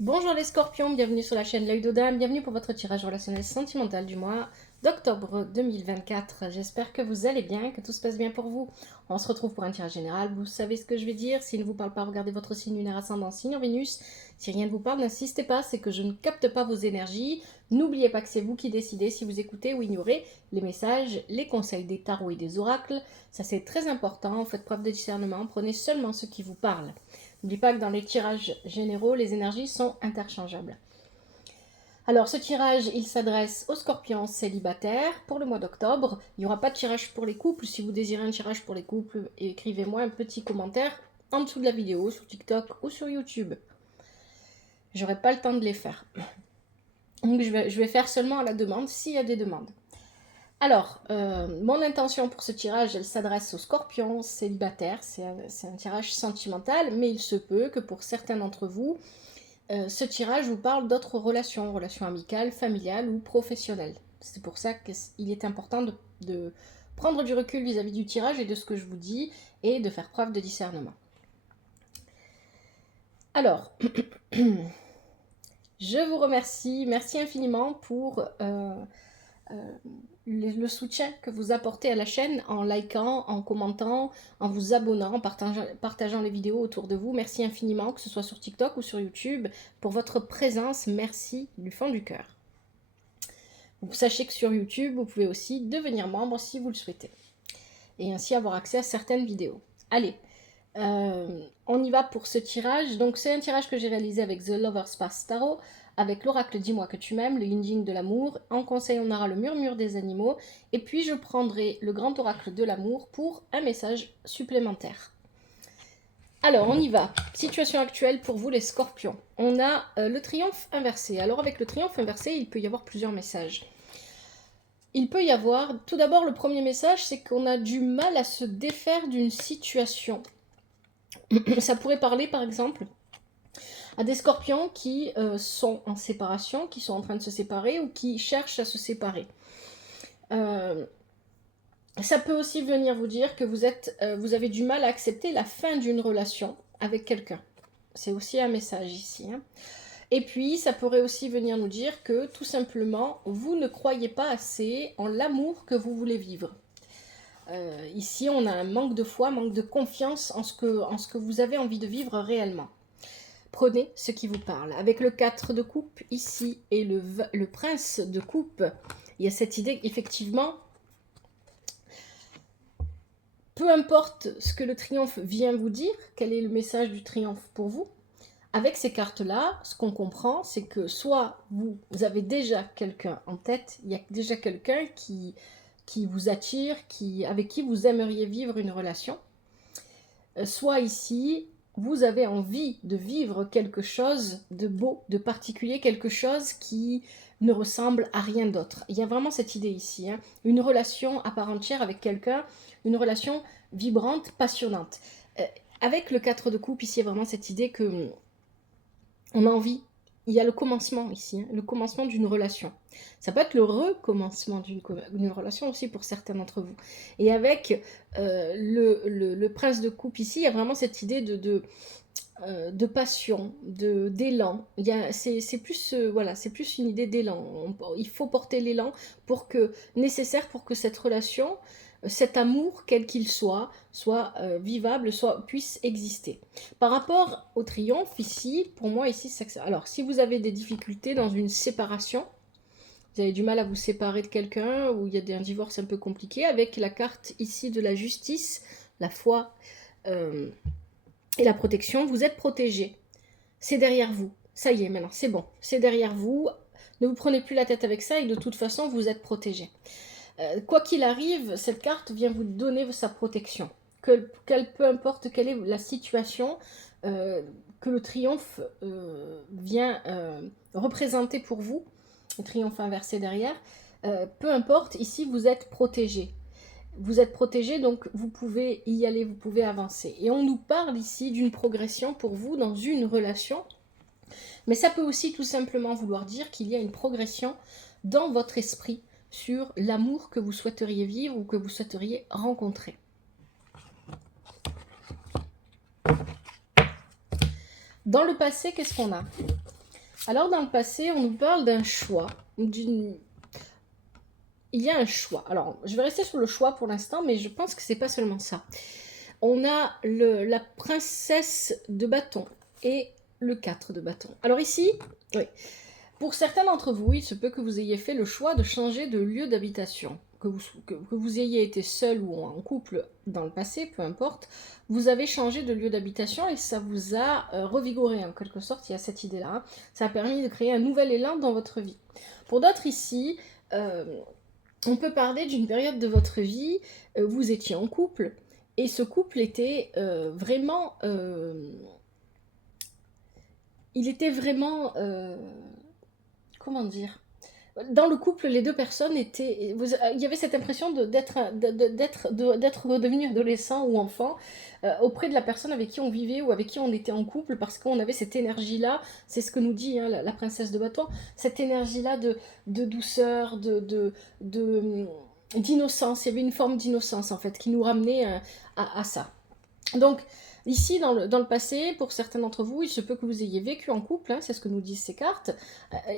Bonjour les scorpions, bienvenue sur la chaîne L'œil d'Odin, bienvenue pour votre tirage relationnel sentimental du mois d'octobre 2024. J'espère que vous allez bien, que tout se passe bien pour vous. On se retrouve pour un tirage général, vous savez ce que je vais dire. S'il ne vous parle pas, regardez votre signe lunaire ascendant, signe en Vénus. Si rien ne vous parle, n'insistez pas, c'est que je ne capte pas vos énergies. N'oubliez pas que c'est vous qui décidez si vous écoutez ou ignorez les messages, les conseils des tarots et des oracles. Ça c'est très important, faites preuve de discernement, prenez seulement ce qui vous parle. N'oublie pas que dans les tirages généraux, les énergies sont interchangeables. Alors, ce tirage, il s'adresse aux scorpions célibataires pour le mois d'octobre. Il n'y aura pas de tirage pour les couples. Si vous désirez un tirage pour les couples, écrivez-moi un petit commentaire en dessous de la vidéo, sur TikTok ou sur YouTube. J'aurai pas le temps de les faire. Donc, je vais faire seulement à la demande, s'il y a des demandes. Alors, mon intention pour ce tirage, elle s'adresse aux scorpions célibataires. C'est un tirage sentimental, mais il se peut que pour certains d'entre vous, ce tirage vous parle d'autres relations, relations amicales, familiales ou professionnelles. C'est pour ça qu'il est important de prendre du recul vis-à-vis du tirage et de ce que je vous dis et de faire preuve de discernement. Alors, je vous remercie, merci infiniment pour le soutien que vous apportez à la chaîne en likant, en commentant, en vous abonnant, en partageant les vidéos autour de vous. Merci infiniment, que ce soit sur TikTok ou sur YouTube, pour votre présence. Merci du fond du cœur. Sachez que sur YouTube, vous pouvez aussi devenir membre si vous le souhaitez. Et ainsi avoir accès à certaines vidéos. Allez, on y va pour ce tirage. Donc c'est un tirage que j'ai réalisé avec The Lover's Path Tarot, avec l'oracle Dis-moi que tu m'aimes, le yin de l'amour. En conseil, on aura le murmure des animaux. Et puis, je prendrai le grand oracle de l'amour pour un message supplémentaire. Alors, on y va. Situation actuelle pour vous, les scorpions. On a le triomphe inversé. Alors, avec le triomphe inversé, il peut y avoir plusieurs messages. Il peut y avoir, tout d'abord, le premier message, c'est qu'on a du mal à se défaire d'une situation. Ça pourrait parler, par exemple, à des scorpions qui sont en séparation, qui sont en train de se séparer ou qui cherchent à se séparer. Ça peut aussi venir vous dire que vous avez du mal à accepter la fin d'une relation avec quelqu'un. C'est aussi un message ici. Et puis, ça pourrait aussi venir nous dire que, tout simplement, vous ne croyez pas assez en l'amour que vous voulez vivre. Ici, on a un manque de foi, manque de confiance en ce que vous avez envie de vivre réellement. Prenez ce qui vous parle. Avec le 4 de coupe ici et le prince de coupe, il y a cette idée qu'effectivement, peu importe ce que le triomphe vient vous dire, quel est le message du triomphe pour vous, avec ces cartes-là, ce qu'on comprend, c'est que soit vous avez déjà quelqu'un en tête, il y a déjà quelqu'un qui vous attire, avec qui vous aimeriez vivre une relation, soit ici, vous avez envie de vivre quelque chose de beau, de particulier, quelque chose qui ne ressemble à rien d'autre. Il y a vraiment cette idée ici, une relation à part entière avec quelqu'un, une relation vibrante, passionnante. Avec le 4 de coupe, ici, il y a vraiment cette idée que on a envie, il y a le commencement ici, le commencement d'une relation. Ça peut être le recommencement d'une relation aussi pour certains d'entre vous. Et avec le prince de coupe ici, il y a vraiment cette idée de passion, d'élan. C'est plus, voilà, c'est plus une idée d'élan. Il faut porter l'élan nécessaire pour que cette relation, cet amour, quel qu'il soit vivable, puisse exister. Par rapport au triomphe, ici, pour moi, ici, alors, si vous avez des difficultés dans une séparation, vous avez du mal à vous séparer de quelqu'un, ou il y a un divorce un peu compliqué, avec la carte ici de la justice, la foi et la protection, vous êtes protégé. C'est derrière vous. Ça y est, maintenant, c'est bon. C'est derrière vous. Ne vous prenez plus la tête avec ça, et de toute façon, vous êtes protégé. Quoi qu'il arrive, cette carte vient vous donner sa protection. Peu importe quelle est la situation que le triomphe vient représenter pour vous, le triomphe inversé derrière, peu importe, ici vous êtes protégé. Vous êtes protégé, donc vous pouvez y aller, vous pouvez avancer. Et on nous parle ici d'une progression pour vous dans une relation, mais ça peut aussi tout simplement vouloir dire qu'il y a une progression dans votre esprit, sur l'amour que vous souhaiteriez vivre ou que vous souhaiteriez rencontrer. Dans le passé, qu'est-ce qu'on a? Alors dans le passé, on nous parle d'un choix, d'une... Il y a un choix. Alors, je vais rester sur le choix pour l'instant, mais je pense que c'est pas seulement ça. On a la princesse de bâton et le 4 de bâton. Alors ici, oui, pour certains d'entre vous, il se peut que vous ayez fait le choix de changer de lieu d'habitation. Que vous ayez été seul ou en couple dans le passé, peu importe, vous avez changé de lieu d'habitation et ça vous a revigoré en quelque sorte, il y a cette idée-là. Hein. Ça a permis de créer un nouvel élan dans votre vie. Pour d'autres ici, on peut parler d'une période de votre vie, vous étiez en couple, et ce couple était vraiment... il était vraiment... comment dire? Dans le couple, les deux personnes étaient... il y avait cette impression d'être redevenu adolescent ou enfant auprès de la personne avec qui on vivait ou avec qui on était en couple, parce qu'on avait cette énergie-là, c'est ce que nous dit hein, la princesse de bâton, cette énergie-là de douceur, d'innocence. Il y avait une forme d'innocence en fait qui nous ramenait à ça. Donc, ici, dans le passé, pour certains d'entre vous, il se peut que vous ayez vécu en couple, hein, c'est ce que nous disent ces cartes,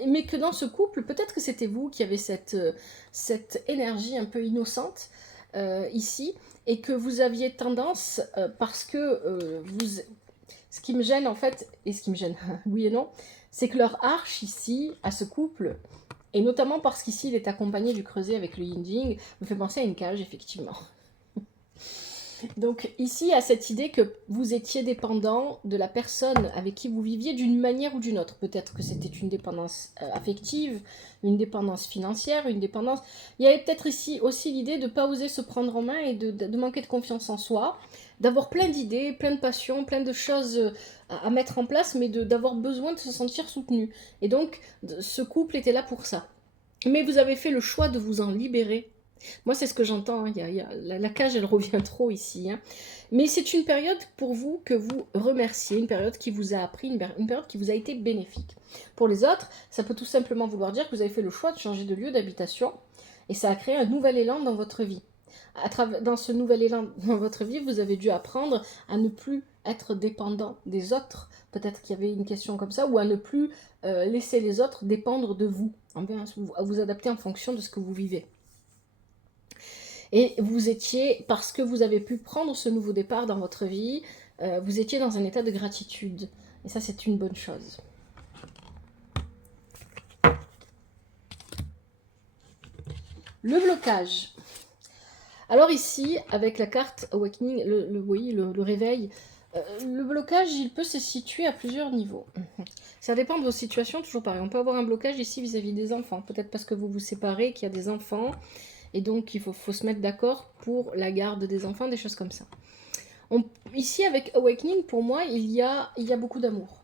mais que dans ce couple, peut-être que c'était vous qui avez cette énergie un peu innocente ici, et que vous aviez tendance, parce que vous... Ce qui me gêne en fait, et ce qui me gêne, oui et non, c'est que leur arche ici, à ce couple, et notamment parce qu'ici il est accompagné du creuset avec le yin-yang, me fait penser à une cage, effectivement. Donc ici, à cette idée que vous étiez dépendant de la personne avec qui vous viviez d'une manière ou d'une autre. Peut-être que c'était une dépendance affective, une dépendance financière, une dépendance... Il y avait peut-être ici aussi l'idée de ne pas oser se prendre en main et de manquer de confiance en soi, d'avoir plein d'idées, plein de passions, plein de choses à mettre en place, mais d'avoir besoin de se sentir soutenu. Et donc, ce couple était là pour ça. Mais vous avez fait le choix de vous en libérer. Moi, c'est ce que j'entends. Hein. La cage, elle revient trop ici. Hein. Mais c'est une période pour vous que vous remerciez, une période qui vous a appris, une période qui vous a été bénéfique. Pour les autres, ça peut tout simplement vouloir dire que vous avez fait le choix de changer de lieu d'habitation et ça a créé un nouvel élan dans votre vie. Dans ce nouvel élan dans votre vie, vous avez dû apprendre à ne plus être dépendant des autres. Peut-être qu'il y avait une question comme ça, ou à ne plus laisser les autres dépendre de vous, à vous adapter en fonction de ce que vous vivez. Et vous étiez, parce que vous avez pu prendre ce nouveau départ dans votre vie, vous étiez dans un état de gratitude. Et ça, c'est une bonne chose. Le blocage. Alors ici, avec la carte Awakening, le réveil, le blocage, il peut se situer à plusieurs niveaux. Ça dépend de vos situations, toujours pareil. On peut avoir un blocage ici vis-à-vis des enfants. Peut-être parce que vous vous séparez, qu'il y a des enfants. Et donc, il faut se mettre d'accord pour la garde des enfants, des choses comme ça. Ici, avec Awakening, pour moi, il y a beaucoup d'amour.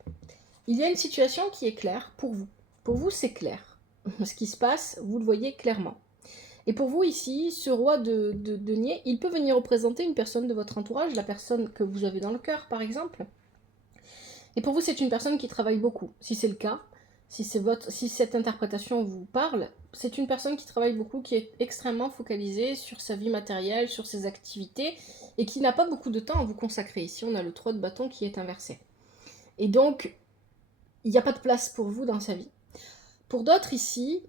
Il y a une situation qui est claire pour vous. Pour vous, c'est clair. Ce qui se passe, vous le voyez clairement. Et pour vous, ici, ce roi de denier, il peut venir représenter une personne de votre entourage, la personne que vous avez dans le cœur, par exemple. Et pour vous, c'est une personne qui travaille beaucoup. Si c'est le cas, si cette interprétation vous parle, c'est une personne qui travaille beaucoup, qui est extrêmement focalisée sur sa vie matérielle, sur ses activités, et qui n'a pas beaucoup de temps à vous consacrer. Ici, on a le 3 de bâton qui est inversé. Et donc, il n'y a pas de place pour vous dans sa vie. Pour d'autres, ici,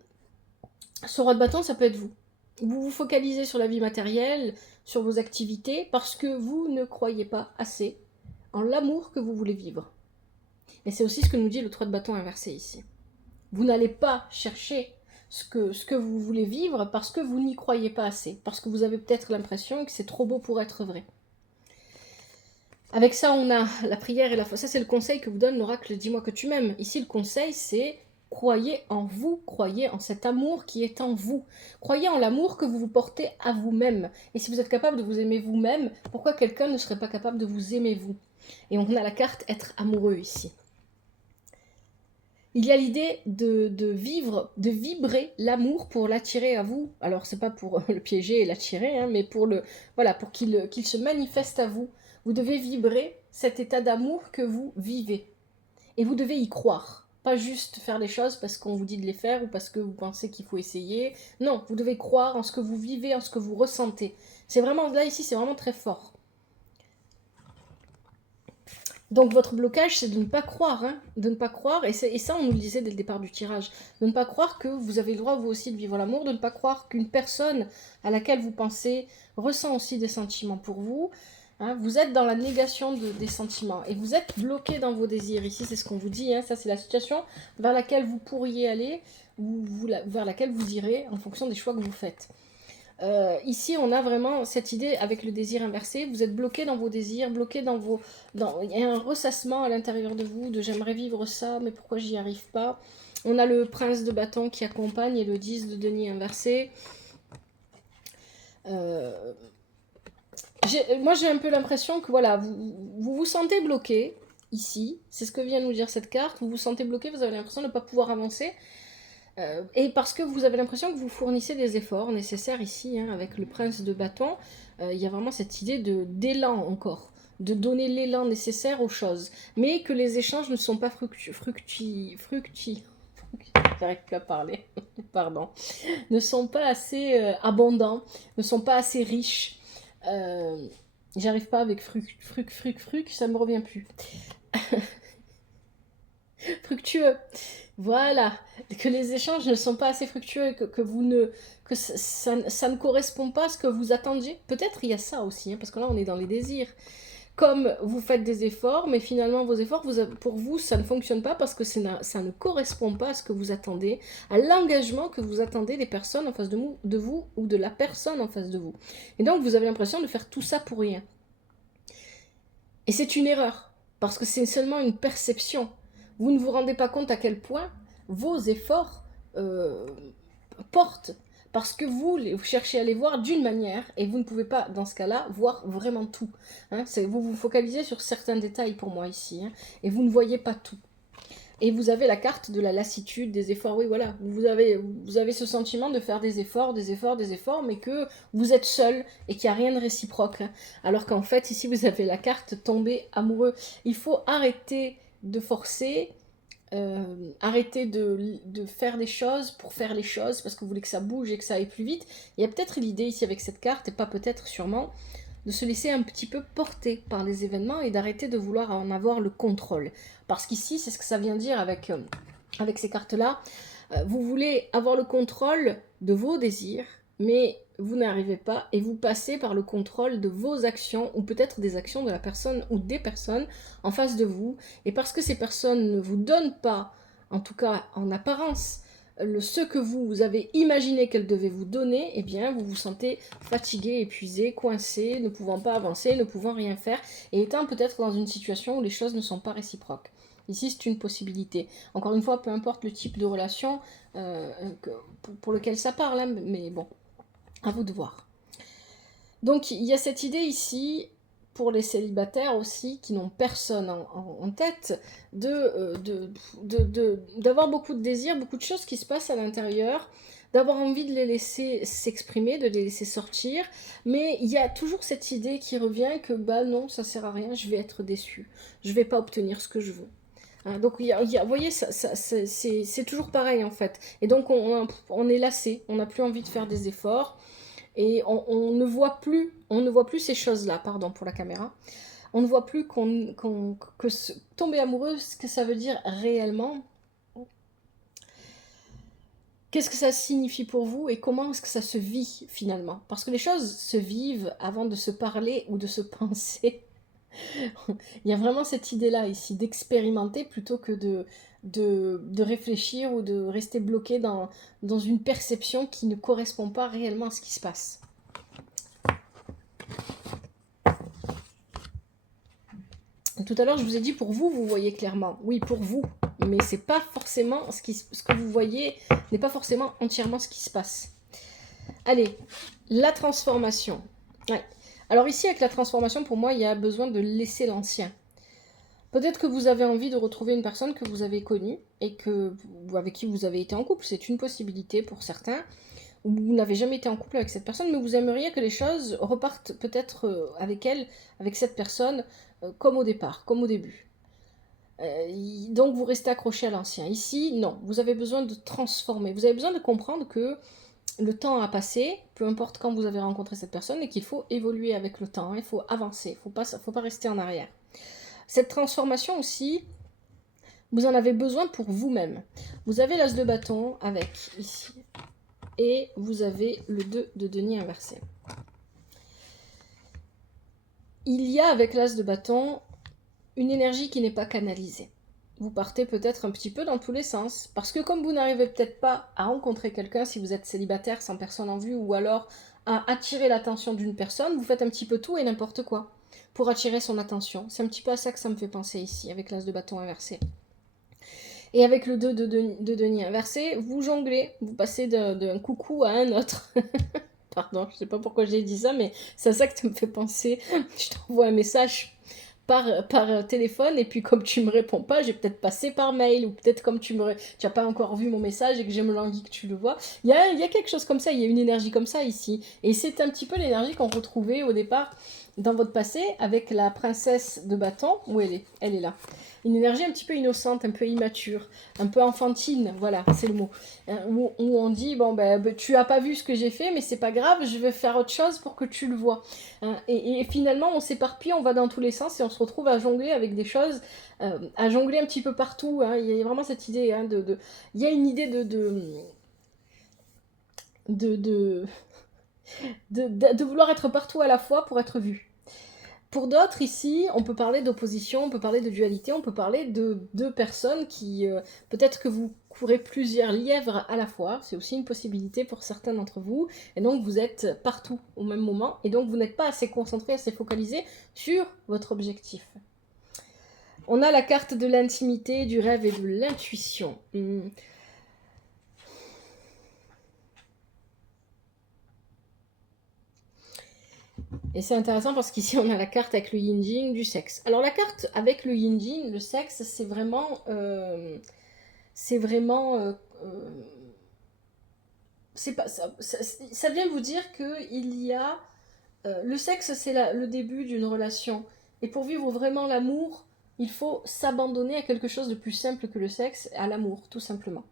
ce roi de bâton, ça peut être vous. Vous vous focalisez sur la vie matérielle, sur vos activités, parce que vous ne croyez pas assez en l'amour que vous voulez vivre. Et c'est aussi ce que nous dit le 3 de bâton inversé ici. Vous n'allez pas chercher ce que vous voulez vivre parce que vous n'y croyez pas assez, parce que vous avez peut-être l'impression que c'est trop beau pour être vrai. Avec ça, on a la prière et la foi. Ça, c'est le conseil que vous donne l'oracle Dis-moi que tu m'aimes. Ici, le conseil, c'est croyez en vous, croyez en cet amour qui est en vous. Croyez en l'amour que vous vous portez à vous-même. Et si vous êtes capable de vous aimer vous-même, pourquoi quelqu'un ne serait pas capable de vous aimer vous? Et on a la carte être amoureux ici. Il y a l'idée de vibrer l'amour pour l'attirer à vous. Alors, c'est pas pour le piéger et l'attirer, hein, mais pour qu'il se manifeste à vous. Vous devez vibrer cet état d'amour que vous vivez. Et vous devez y croire. Pas juste faire les choses parce qu'on vous dit de les faire ou parce que vous pensez qu'il faut essayer. Non, vous devez croire en ce que vous vivez, en ce que vous ressentez. C'est vraiment, là, ici, c'est vraiment très fort. Donc votre blocage, c'est de ne pas croire, hein, de ne pas croire, et ça on nous le disait dès le départ du tirage, de ne pas croire que vous avez le droit vous aussi de vivre l'amour, de ne pas croire qu'une personne à laquelle vous pensez ressent aussi des sentiments pour vous, hein, vous êtes dans la négation des sentiments, et vous êtes bloqué dans vos désirs, ici c'est ce qu'on vous dit, hein, ça c'est la situation vers laquelle vous pourriez aller, ou vers laquelle vous irez en fonction des choix que vous faites. Ici, on a vraiment cette idée avec le désir inversé. Vous êtes bloqué dans vos désirs, bloqué dans vos... il y a un ressassement à l'intérieur de vous de j'aimerais vivre ça, mais pourquoi j'y arrive pas. On a le prince de bâton qui accompagne et le 10 de denier inversé. Moi, j'ai un peu l'impression que voilà, vous sentez bloqué ici. C'est ce que vient nous dire cette carte. Vous vous sentez bloqué, vous avez l'impression de ne pas pouvoir avancer. Et parce que vous avez l'impression que vous fournissez des efforts nécessaires ici, hein, avec le prince de bâton, il y a vraiment cette idée d'élan encore, de donner l'élan nécessaire aux choses, mais que les échanges ne sont pas j'arrive plus à parler, pardon, ne sont pas assez abondants, ne sont pas assez riches. J'arrive pas avec ça me revient plus. Fructueux. Voilà, que les échanges ne sont pas assez fructueux, que ça ne correspond pas à ce que vous attendiez. Peut-être il y a ça aussi, hein, parce que là on est dans les désirs. Comme vous faites des efforts, mais finalement vos efforts, pour vous, ça ne fonctionne pas parce que ça ne correspond pas à ce que vous attendez, à l'engagement que vous attendez des personnes en face de vous ou de la personne en face de vous. Et donc vous avez l'impression de faire tout ça pour rien. Et c'est une erreur, parce que c'est seulement une perception. Vous ne vous rendez pas compte à quel point vos efforts portent, parce que vous cherchez à les voir d'une manière, et vous ne pouvez pas, dans ce cas-là, voir vraiment tout. Hein, vous vous focalisez sur certains détails pour moi ici, hein, et vous ne voyez pas tout. Et vous avez la carte de la lassitude, des efforts, oui voilà, vous avez ce sentiment de faire des efforts, mais que vous êtes seul et qu'il n'y a rien de réciproque. Hein. Alors qu'en fait, ici vous avez la carte tomber amoureux. Il faut arrêter de forcer, arrêter de faire des choses pour faire les choses, parce que vous voulez que ça bouge et que ça aille plus vite. Il y a peut-être l'idée ici avec cette carte, et pas peut-être, sûrement, de se laisser un petit peu porter par les événements et d'arrêter de vouloir en avoir le contrôle. Parce qu'ici, c'est ce que ça vient dire avec ces cartes-là, vous voulez avoir le contrôle de vos désirs, mais vous n'arrivez pas et vous passez par le contrôle de vos actions ou peut-être des actions de la personne ou des personnes en face de vous. Et parce que ces personnes ne vous donnent pas, en tout cas en apparence, ce que vous avez imaginé qu'elles devaient vous donner, eh bien vous vous sentez fatigué, épuisé, coincé, ne pouvant pas avancer, ne pouvant rien faire, et étant peut-être dans une situation où les choses ne sont pas réciproques. Ici, c'est une possibilité. Encore une fois, peu importe le type de relation pour lequel ça parle, hein, mais bon, à vous de voir. Donc, il y a cette idée ici, pour les célibataires aussi, qui n'ont personne en tête, d'avoir beaucoup de désirs, beaucoup de choses qui se passent à l'intérieur, d'avoir envie de les laisser s'exprimer, de les laisser sortir, mais il y a toujours cette idée qui revient que, bah non, ça sert à rien, je vais être déçu, je vais pas obtenir ce que je veux. Hein, donc, vous voyez, c'est toujours pareil en fait. Et donc, on est lassé, on n'a plus envie de faire des efforts. Et on ne voit plus ces choses-là, pardon pour la caméra, on ne voit plus tomber amoureux, ce que ça veut dire réellement. Qu'est-ce que ça signifie pour vous et comment est-ce que ça se vit finalement? Parce que les choses se vivent avant de se parler ou de se penser. Il y a vraiment cette idée-là ici, d'expérimenter plutôt que de réfléchir ou de rester bloqué dans une perception qui ne correspond pas réellement à ce qui se passe. Tout à l'heure, je vous ai dit pour vous, vous voyez clairement. Oui, pour vous. Mais c'est pas forcément ce que vous voyez n'est pas forcément entièrement ce qui se passe. Allez, la transformation. Ouais. Alors ici, avec la transformation, pour moi, il y a besoin de laisser l'ancien. Peut-être que vous avez envie de retrouver une personne que vous avez connue et avec qui vous avez été en couple. C'est une possibilité pour certains. Ou vous n'avez jamais été en couple avec cette personne, mais vous aimeriez que les choses repartent peut-être avec cette personne, comme au départ, comme au début. Donc vous restez accroché à l'ancien. Ici, non, vous avez besoin de transformer. Vous avez besoin de comprendre que le temps a passé, peu importe quand vous avez rencontré cette personne, et qu'il faut évoluer avec le temps. Il faut avancer, il ne faut pas rester en arrière. Cette transformation aussi, vous en avez besoin pour vous-même. Vous avez l'as de bâton avec ici. Et vous avez le 2 de denier inversé. Il y a avec l'as de bâton une énergie qui n'est pas canalisée. Vous partez peut-être un petit peu dans tous les sens. Parce que comme vous n'arrivez peut-être pas à rencontrer quelqu'un si vous êtes célibataire sans personne en vue, ou alors à attirer l'attention d'une personne, vous faites un petit peu tout et n'importe quoi pour attirer son attention. C'est un petit peu à ça que ça me fait penser ici, avec l'as de bâton inversé. Et avec le 2 de denier inversé, vous jonglez, vous passez d'un coucou à un autre. Pardon, je sais pas pourquoi j'ai dit ça, mais c'est à ça que tu me fais penser. Je t'envoie un message par téléphone, et puis comme tu me réponds pas, j'ai peut-être passé par mail, ou peut-être comme tu n'as pas encore vu mon message et que je me languis que tu le vois. Il y a quelque chose comme ça, il y a une énergie comme ça ici. Et c'est un petit peu l'énergie qu'on retrouvait au départ dans votre passé avec la princesse de bâton. Où elle est? Elle est là. Une énergie un petit peu innocente, un peu immature, un peu enfantine, voilà, c'est le mot. Où on dit, bon, tu as pas vu ce que j'ai fait, mais c'est pas grave, je vais faire autre chose pour que tu le vois. Et finalement, on s'éparpille, on va dans tous les sens et on se retrouve à jongler avec des choses, à jongler un petit peu partout. Il y a vraiment cette idée, il y a une idée de vouloir être partout à la fois pour être vu. Pour d'autres, ici, on peut parler d'opposition, on peut parler de dualité, on peut parler de deux personnes qui... peut-être que vous courez plusieurs lièvres à la fois, c'est aussi une possibilité pour certains d'entre vous, et donc vous êtes partout au même moment, et donc vous n'êtes pas assez concentré, assez focalisé sur votre objectif. On a la carte de l'intimité, du rêve et de l'intuition. Et c'est intéressant parce qu'ici on a la carte avec le yin-jing du sexe. Alors la carte avec le yin-jing, le sexe, c'est vraiment... c'est pas, ça vient vous dire qu'il y a... le sexe, c'est le début d'une relation. Et pour vivre vraiment l'amour, il faut s'abandonner à quelque chose de plus simple que le sexe, à l'amour, tout simplement.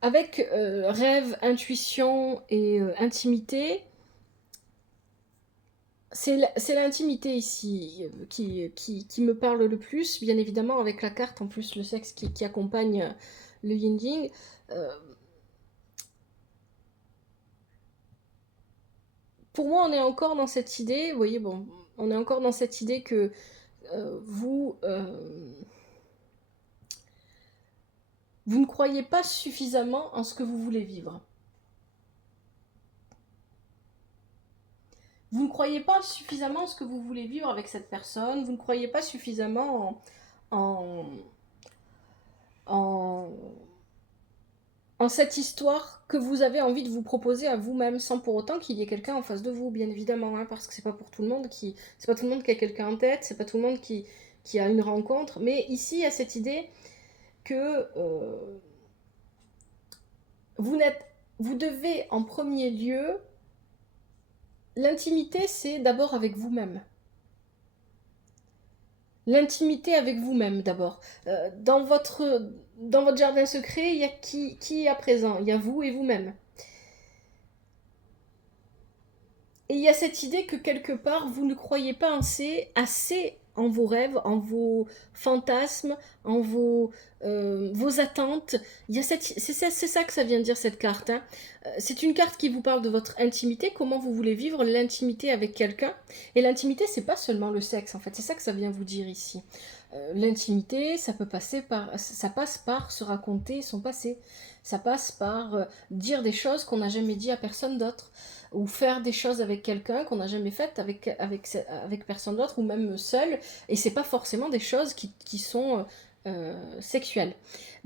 Avec rêve, intuition et intimité, c'est l'intimité ici qui me parle le plus, bien évidemment, avec la carte, en plus le sexe qui accompagne le yin-jing. Pour moi, on est encore dans cette idée, vous voyez, bon, on est encore dans cette idée que vous ne croyez pas suffisamment en ce que vous voulez vivre. Vous ne croyez pas suffisamment en ce que vous voulez vivre avec cette personne, vous ne croyez pas suffisamment en cette histoire que vous avez envie de vous proposer à vous-même, sans pour autant qu'il y ait quelqu'un en face de vous, bien évidemment, parce que c'est pas pour tout le monde c'est pas tout le monde qui a quelqu'un en tête, c'est pas tout le monde qui a une rencontre, mais ici il y a cette idée que vous devez en premier lieu, l'intimité c'est d'abord avec vous-même. L'intimité avec vous-même d'abord. Dans votre jardin secret, il y a qui est à présent? Il y a vous et vous-même. Et il y a cette idée que quelque part, vous ne croyez pas assez en vos rêves, en vos fantasmes, en vos attentes. C'est ça que ça vient dire cette carte. C'est une carte qui vous parle de votre intimité, comment vous voulez vivre l'intimité avec quelqu'un. Et l'intimité, c'est pas seulement le sexe, en fait. C'est ça que ça vient vous dire ici. L'intimité, ça passe par se raconter son passé. Ça passe par dire des choses qu'on n'a jamais dit à personne d'autre, ou faire des choses avec quelqu'un qu'on n'a jamais faites avec personne d'autre, ou même seul, et c'est pas forcément des choses qui sont sexuelles.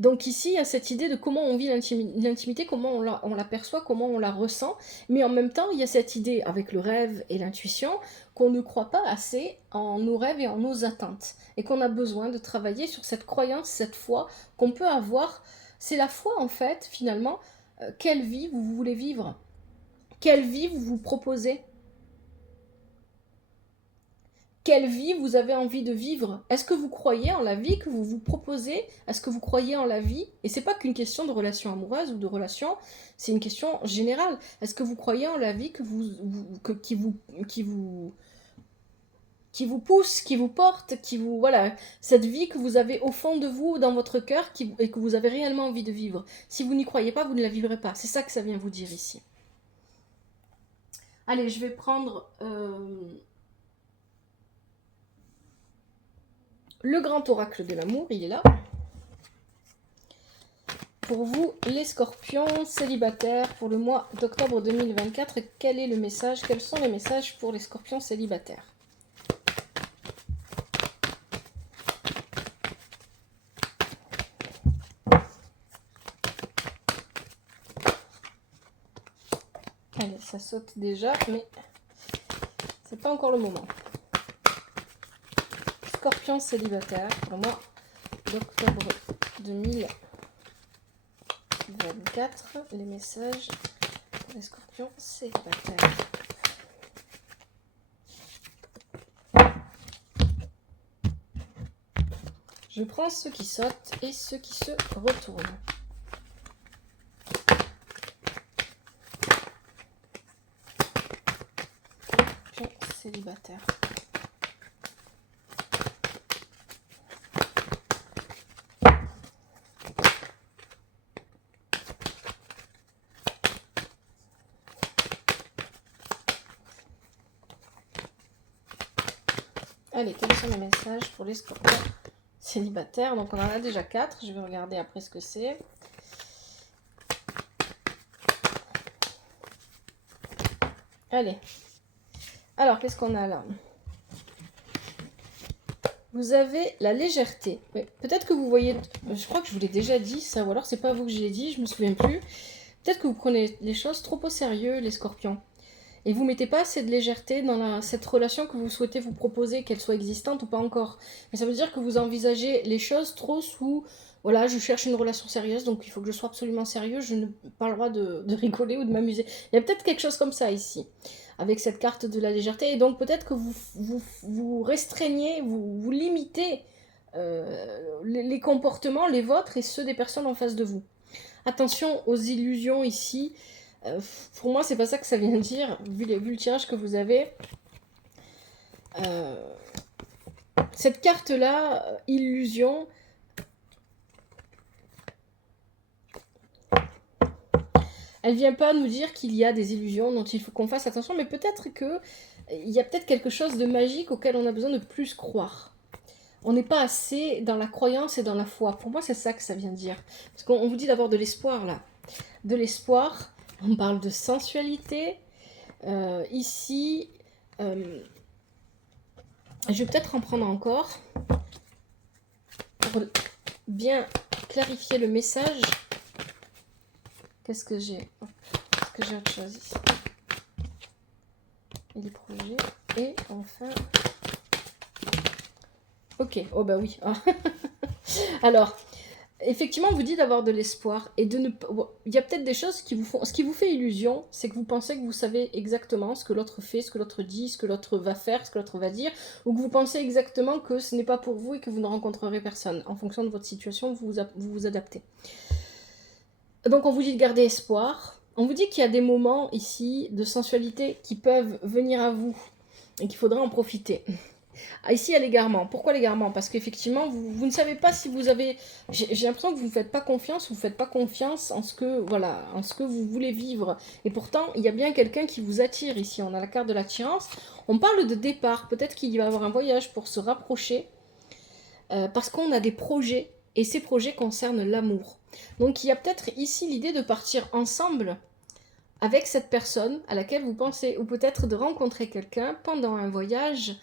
Donc ici, il y a cette idée de comment on vit l'intimité, comment on l'aperçoit, comment on la ressent, mais en même temps, il y a cette idée, avec le rêve et l'intuition, qu'on ne croit pas assez en nos rêves et en nos attentes, et qu'on a besoin de travailler sur cette croyance, cette foi qu'on peut avoir. C'est la foi, en fait, finalement, quelle vie vous voulez vivre? Quelle vie vous vous proposez? Quelle vie vous avez envie de vivre? Est-ce que vous croyez en la vie que vous vous proposez? Est-ce que vous croyez en la vie? Et c'est pas qu'une question de relation amoureuse ou de relation, c'est une question générale. Est-ce que vous croyez en la vie qui vous qui vous pousse, qui vous porte, qui vous... Voilà, cette vie que vous avez au fond de vous, dans votre cœur, et que vous avez réellement envie de vivre. Si vous n'y croyez pas, vous ne la vivrez pas. C'est ça que ça vient vous dire ici. Allez, je vais prendre le grand oracle de l'amour, il est là. Pour vous, les scorpions célibataires, pour le mois d'octobre 2024, quel est le message? Quels sont les messages pour les scorpions célibataires? Allez, ça saute déjà, mais c'est pas encore le moment. Scorpions célibataires, pour le mois d'octobre 2024, les messages pour les scorpions célibataires. Je prends ceux qui sautent et ceux qui se retournent. Célibataire. Allez, quels sont les messages pour les scorpions célibataires? Donc on en a déjà 4, je vais regarder après ce que c'est. Allez. Alors, qu'est-ce qu'on a là? Vous avez la légèreté. Peut-être que vous voyez... Je crois que je vous l'ai déjà dit, ça, ou alors c'est pas vous que je l'ai dit, je me souviens plus. Peut-être que vous prenez les choses trop au sérieux, les scorpions. Et vous mettez pas assez de légèreté dans cette relation que vous souhaitez vous proposer, qu'elle soit existante ou pas encore. Mais ça veut dire que vous envisagez les choses trop sous... Voilà, je cherche une relation sérieuse, donc il faut que je sois absolument sérieux, je n'ai pas le droit de rigoler ou de m'amuser. Il y a peut-être quelque chose comme ça ici, avec cette carte de la légèreté. Et donc peut-être que vous restreignez, vous limitez les comportements, les vôtres et ceux des personnes en face de vous. Attention aux illusions ici. Pour moi, c'est pas ça que ça vient dire, vu le tirage que vous avez. Cette carte-là, illusion, elle vient pas nous dire qu'il y a des illusions dont il faut qu'on fasse attention, mais peut-être que il y a peut-être quelque chose de magique auquel on a besoin de plus croire. On n'est pas assez dans la croyance et dans la foi. Pour moi, c'est ça que ça vient dire. Parce qu'on vous dit d'avoir de l'espoir, là. De l'espoir, on parle de sensualité. Ici, je vais peut-être en prendre encore pour bien clarifier le message. Qu'est-ce que j'ai? Est-ce que j'ai autre chose ici? Et les projets. Et enfin... Ok, oh bah oui. Alors, effectivement, on vous dit d'avoir de l'espoir et de ne pas... Il y a peut-être des choses qui vous font... Ce qui vous fait illusion, c'est que vous pensez que vous savez exactement ce que l'autre fait, ce que l'autre dit, ce que l'autre va faire, ce que l'autre va dire, ou que vous pensez exactement que ce n'est pas pour vous et que vous ne rencontrerez personne. En fonction de votre situation, vous vous adaptez. Donc on vous dit de garder espoir. On vous dit qu'il y a des moments ici de sensualité qui peuvent venir à vous et qu'il faudra en profiter. Ici, il y a l'égarement. Pourquoi l'égarement? Parce qu'effectivement, vous ne savez pas si vous avez... J'ai l'impression que vous ne faites pas confiance, vous ne faites pas confiance en ce que, voilà, en ce que vous voulez vivre. Et pourtant, il y a bien quelqu'un qui vous attire ici. On a la carte de l'attirance. On parle de départ. Peut-être qu'il va y avoir un voyage pour se rapprocher. Parce qu'on a des projets. Et ces projets concernent l'amour. Donc, il y a peut-être ici l'idée de partir ensemble avec cette personne à laquelle vous pensez. Ou peut-être de rencontrer quelqu'un pendant un voyage...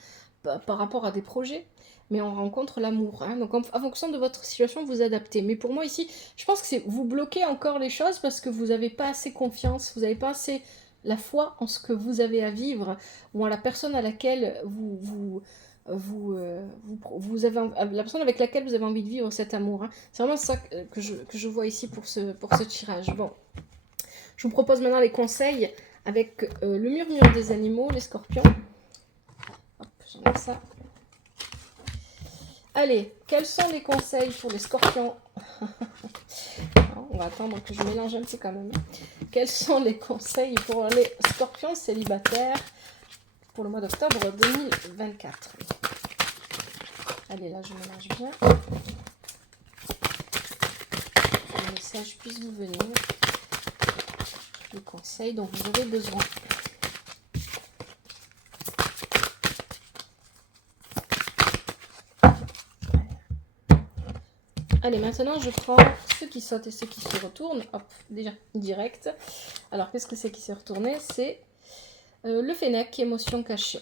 par rapport à des projets, mais on rencontre l'amour. Hein. Donc en fonction de votre situation, vous adaptez. Mais pour moi ici, je pense que c'est vous bloquez encore les choses parce que vous n'avez pas assez confiance, vous n'avez pas assez la foi en ce que vous avez à vivre ou en la personne à laquelle vous avez la personne avec laquelle vous avez envie de vivre cet amour. Hein. C'est vraiment ça que je vois ici pour ce tirage. Bon, je vous propose maintenant les conseils avec le murmure des animaux, les scorpions. J'enlève ça. Allez, quels sont les conseils pour les scorpions? On va attendre que je mélange un petit quand même. Quels sont les conseils pour les scorpions célibataires pour le mois d'octobre 2024. Allez, là, je mélange bien. Que le message puisse vous venir. Les conseils dont vous aurez besoin. Allez, maintenant, je prends ceux qui sautent et ceux qui se retournent. Hop, déjà, direct. Alors, qu'est-ce que c'est qui s'est retourné? C'est le Fennec, émotion cachée.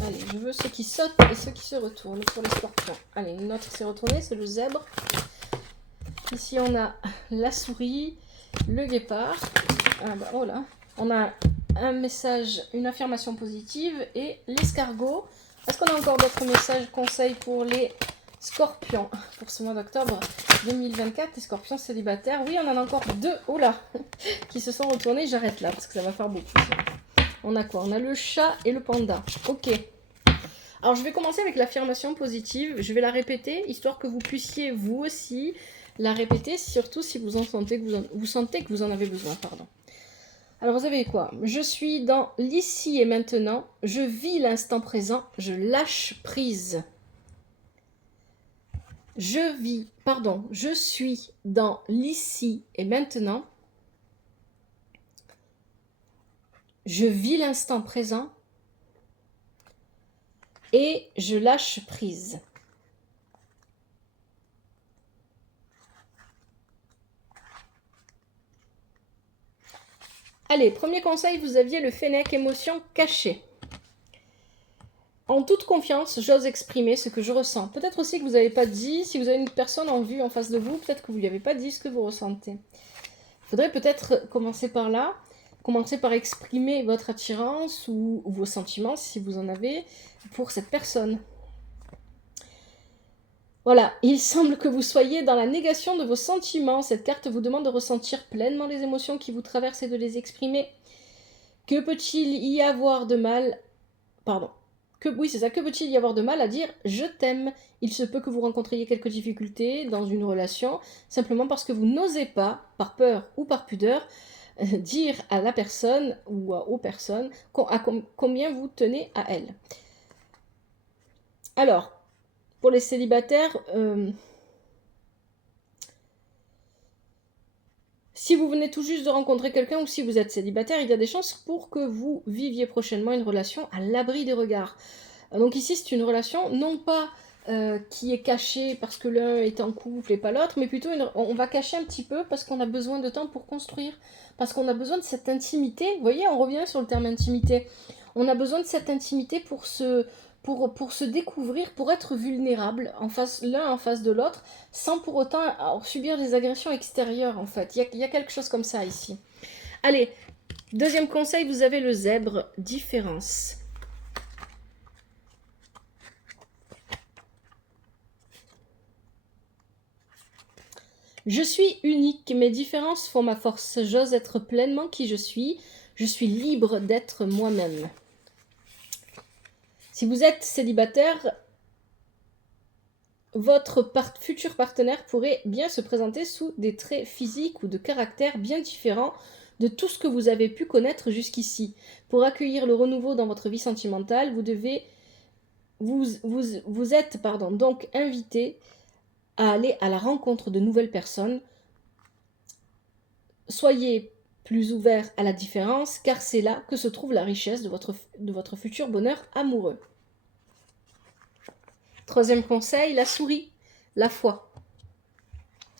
Allez, je veux ceux qui sautent et ceux qui se retournent pour les scorpions. Allez, une autre qui s'est retournée, c'est le zèbre. Ici, on a la souris, le guépard. Ah bah, oh là, on a un message, une affirmation positive et l'escargot. Est-ce qu'on a encore d'autres messages, conseils pour les scorpions pour ce mois d'octobre 2024, les scorpions célibataires? Oui, on en a encore deux, oh là, qui se sont retournés. J'arrête là parce que ça va faire beaucoup. On a quoi? On a le chat et le panda. Ok. Alors, je vais commencer avec l'affirmation positive. Je vais la répéter, histoire que vous puissiez, vous aussi, la répéter, surtout si vous en sentez que vous sentez que vous en avez besoin. Pardon. Alors, vous avez quoi? Je suis dans l'ici et maintenant. Je vis l'instant présent. Je lâche prise. Je suis dans l'ici et maintenant. Je vis l'instant présent. Et je lâche prise. Allez, premier conseil, vous aviez le Fennec, émotion cachée. En toute confiance, j'ose exprimer ce que je ressens. Peut-être aussi que vous n'avez pas dit, si vous avez une personne en vue en face de vous, peut-être que vous ne lui avez pas dit ce que vous ressentez. Il faudrait peut-être commencer par là, commencer par exprimer votre attirance ou vos sentiments, si vous en avez, pour cette personne. Voilà, il semble que vous soyez dans la négation de vos sentiments. Cette carte vous demande de ressentir pleinement les émotions qui vous traversent et de les exprimer. Que peut-il y avoir de mal... Pardon. Que peut-il y avoir de mal à dire « je t'aime » ? Il se peut que vous rencontriez quelques difficultés dans une relation, simplement parce que vous n'osez pas, par peur ou par pudeur, dire à la personne ou aux personnes combien vous tenez à elle. Alors, pour les célibataires, si vous venez tout juste de rencontrer quelqu'un ou si vous êtes célibataire, il y a des chances pour que vous viviez prochainement une relation à l'abri des regards. Donc ici, c'est une relation non pas qui est cachée parce que l'un est en couple et pas l'autre, mais plutôt on va cacher un petit peu parce qu'on a besoin de temps pour construire, parce qu'on a besoin de cette intimité. Vous voyez, on revient sur le terme intimité. On a besoin de cette intimité pour se découvrir, pour être vulnérable l'un en face de l'autre, sans pour autant subir des agressions extérieures, en fait. Il y a quelque chose comme ça ici. Allez, deuxième conseil, vous avez le zèbre, différence. Je suis unique, mes différences font ma force, j'ose être pleinement qui je suis libre d'être moi-même. Si vous êtes célibataire, votre futur partenaire pourrait bien se présenter sous des traits physiques ou de caractère bien différents de tout ce que vous avez pu connaître jusqu'ici. Pour accueillir le renouveau dans votre vie sentimentale, vous êtes donc invité à aller à la rencontre de nouvelles personnes. Soyez plus ouvert à la différence, car c'est là que se trouve la richesse de votre futur bonheur amoureux. Troisième conseil, la souris, la foi.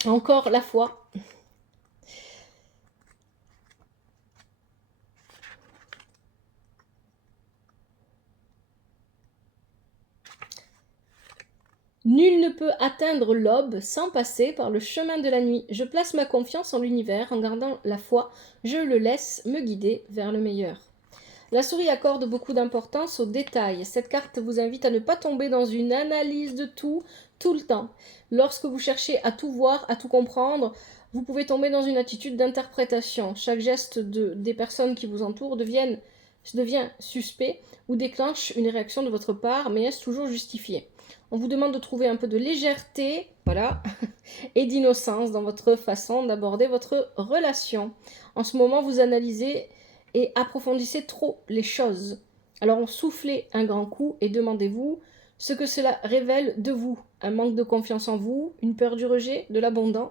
Encore la foi. Nul ne peut atteindre l'aube sans passer par le chemin de la nuit. Je place ma confiance en l'univers en gardant la foi. Je le laisse me guider vers le meilleur. La souris accorde beaucoup d'importance aux détails. Cette carte vous invite à ne pas tomber dans une analyse de tout le temps. Lorsque vous cherchez à tout voir, à tout comprendre, vous pouvez tomber dans une attitude d'interprétation. Chaque geste des personnes qui vous entourent devient suspect ou déclenche une réaction de votre part, mais est-ce toujours justifié ? On vous demande de trouver un peu de légèreté, voilà, et d'innocence dans votre façon d'aborder votre relation. En ce moment, vous analysez et approfondissez trop les choses. Alors soufflez un grand coup et demandez-vous ce que cela révèle de vous. Un manque de confiance en vous, une peur du rejet, de l'abandon.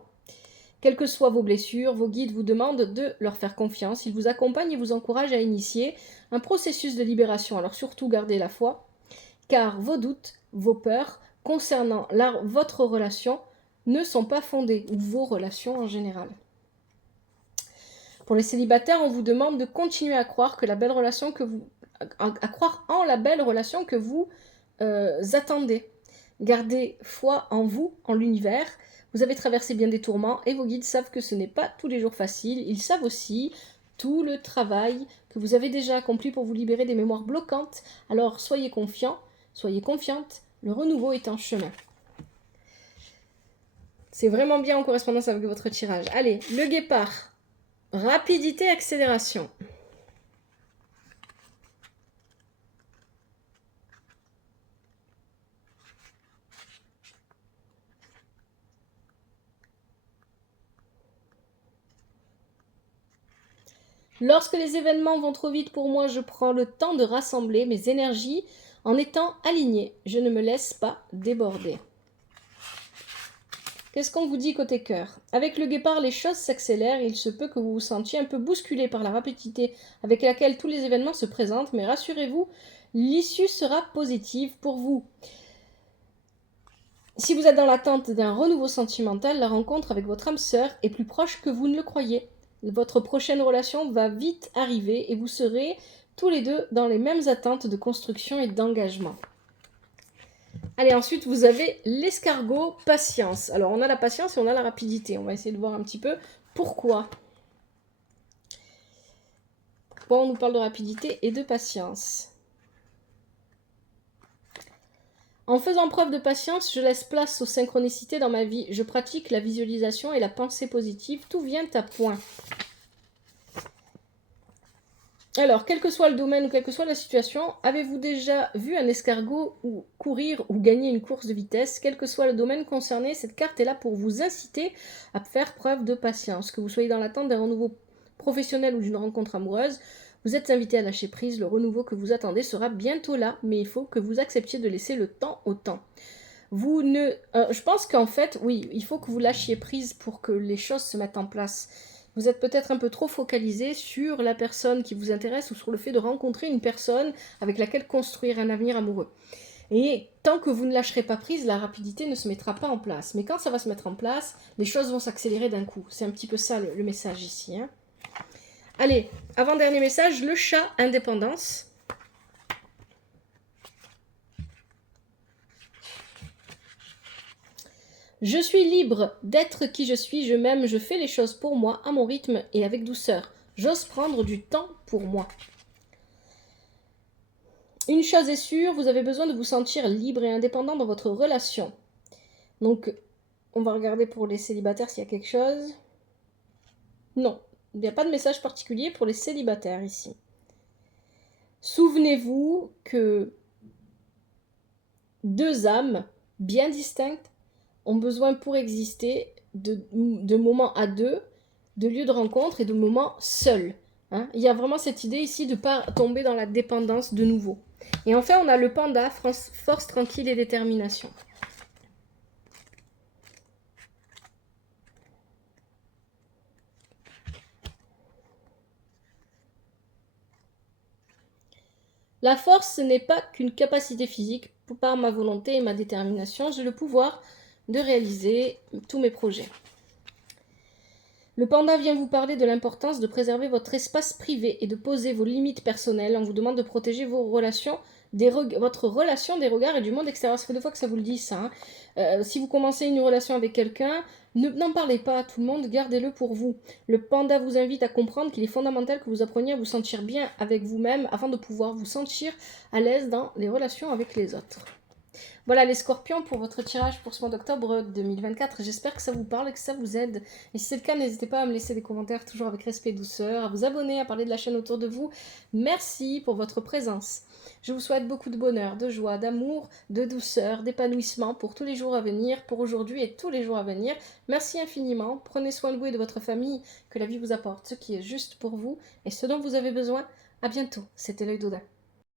Quelles que soient vos blessures, vos guides vous demandent de leur faire confiance. Ils vous accompagnent et vous encouragent à initier un processus de libération. Alors surtout gardez la foi, car vos doutes, vos peurs concernant votre relation ne sont pas fondés, ou vos relations en général. Pour les célibataires, on vous demande de continuer à croire que la belle relation que vous, à croire en la belle relation que vous attendez. Gardez foi en vous, en l'univers. Vous avez traversé bien des tourments et vos guides savent que ce n'est pas tous les jours facile. Ils savent aussi tout le travail que vous avez déjà accompli pour vous libérer des mémoires bloquantes. Alors soyez confiants, soyez confiante, le renouveau est en chemin. C'est vraiment bien en correspondance avec votre tirage. Allez, le guépard. Rapidité, accélération. Lorsque les événements vont trop vite pour moi, je prends le temps de rassembler mes énergies en étant alignée. Je ne me laisse pas déborder. Qu'est-ce qu'on vous dit côté cœur? Avec le guépard, les choses s'accélèrent. Il se peut que vous vous sentiez un peu bousculé par la rapidité avec laquelle tous les événements se présentent, mais rassurez-vous, l'issue sera positive pour vous. Si vous êtes dans l'attente d'un renouveau sentimental, la rencontre avec votre âme sœur est plus proche que vous ne le croyez. Votre prochaine relation va vite arriver et vous serez tous les deux dans les mêmes attentes de construction et d'engagement. Allez, ensuite, vous avez l'escargot, patience. Alors, on a la patience et on a la rapidité. On va essayer de voir un petit peu pourquoi. Pourquoi on nous parle de rapidité et de patience. En faisant preuve de patience, je laisse place aux synchronicités dans ma vie. Je pratique la visualisation et la pensée positive. Tout vient à point. Alors, quel que soit le domaine ou quelle que soit la situation, avez-vous déjà vu un escargot ou courir ou gagner une course de vitesse? Quel que soit le domaine concerné, cette carte est là pour vous inciter à faire preuve de patience. Que vous soyez dans l'attente d'un renouveau professionnel ou d'une rencontre amoureuse, vous êtes invité à lâcher prise. Le renouveau que vous attendez sera bientôt là, mais il faut que vous acceptiez de laisser le temps au temps. Je pense qu'en fait, oui, il faut que vous lâchiez prise pour que les choses se mettent en place. Vous êtes peut-être un peu trop focalisé sur la personne qui vous intéresse ou sur le fait de rencontrer une personne avec laquelle construire un avenir amoureux. Et tant que vous ne lâcherez pas prise, la rapidité ne se mettra pas en place. Mais quand ça va se mettre en place, les choses vont s'accélérer d'un coup. C'est un petit peu ça le message ici. Hein. Allez, avant-dernier message, le chat, indépendance. Je suis libre d'être qui je suis, je m'aime, je fais les choses pour moi, à mon rythme et avec douceur. J'ose prendre du temps pour moi. Une chose est sûre, vous avez besoin de vous sentir libre et indépendant dans votre relation. Donc, on va regarder pour les célibataires s'il y a quelque chose. Non, il n'y a pas de message particulier pour les célibataires ici. Souvenez-vous que deux âmes bien distinctes ont besoin pour exister de moments à deux, de lieux de rencontre et de moments seuls. Hein. Il y a vraiment cette idée ici de ne pas tomber dans la dépendance de nouveau. Et enfin, on a le panda, force tranquille et détermination. La force, ce n'est pas qu'une capacité physique. Par ma volonté et ma détermination, j'ai le pouvoir de réaliser tous mes projets. Le panda vient vous parler de l'importance de préserver votre espace privé et de poser vos limites personnelles. On vous demande de protéger vos relations, votre relation des regards et du monde extérieur. Ça fait 2 fois que ça vous le dit, ça. Hein. Si vous commencez une relation avec quelqu'un, n'en parlez pas à tout le monde, gardez-le pour vous. Le panda vous invite à comprendre qu'il est fondamental que vous appreniez à vous sentir bien avec vous-même afin de pouvoir vous sentir à l'aise dans les relations avec les autres. Voilà les scorpions pour votre tirage pour ce mois d'octobre 2024. J'espère que ça vous parle et que ça vous aide. Et si c'est le cas, n'hésitez pas à me laisser des commentaires toujours avec respect et douceur, à vous abonner, à parler de la chaîne autour de vous. Merci pour votre présence. Je vous souhaite beaucoup de bonheur, de joie, d'amour, de douceur, d'épanouissement pour tous les jours à venir, pour aujourd'hui et tous les jours à venir. Merci infiniment. Prenez soin de vous et de votre famille. Que la vie vous apporte ce qui est juste pour vous et ce dont vous avez besoin. À bientôt. C'était l'œil d'Odin.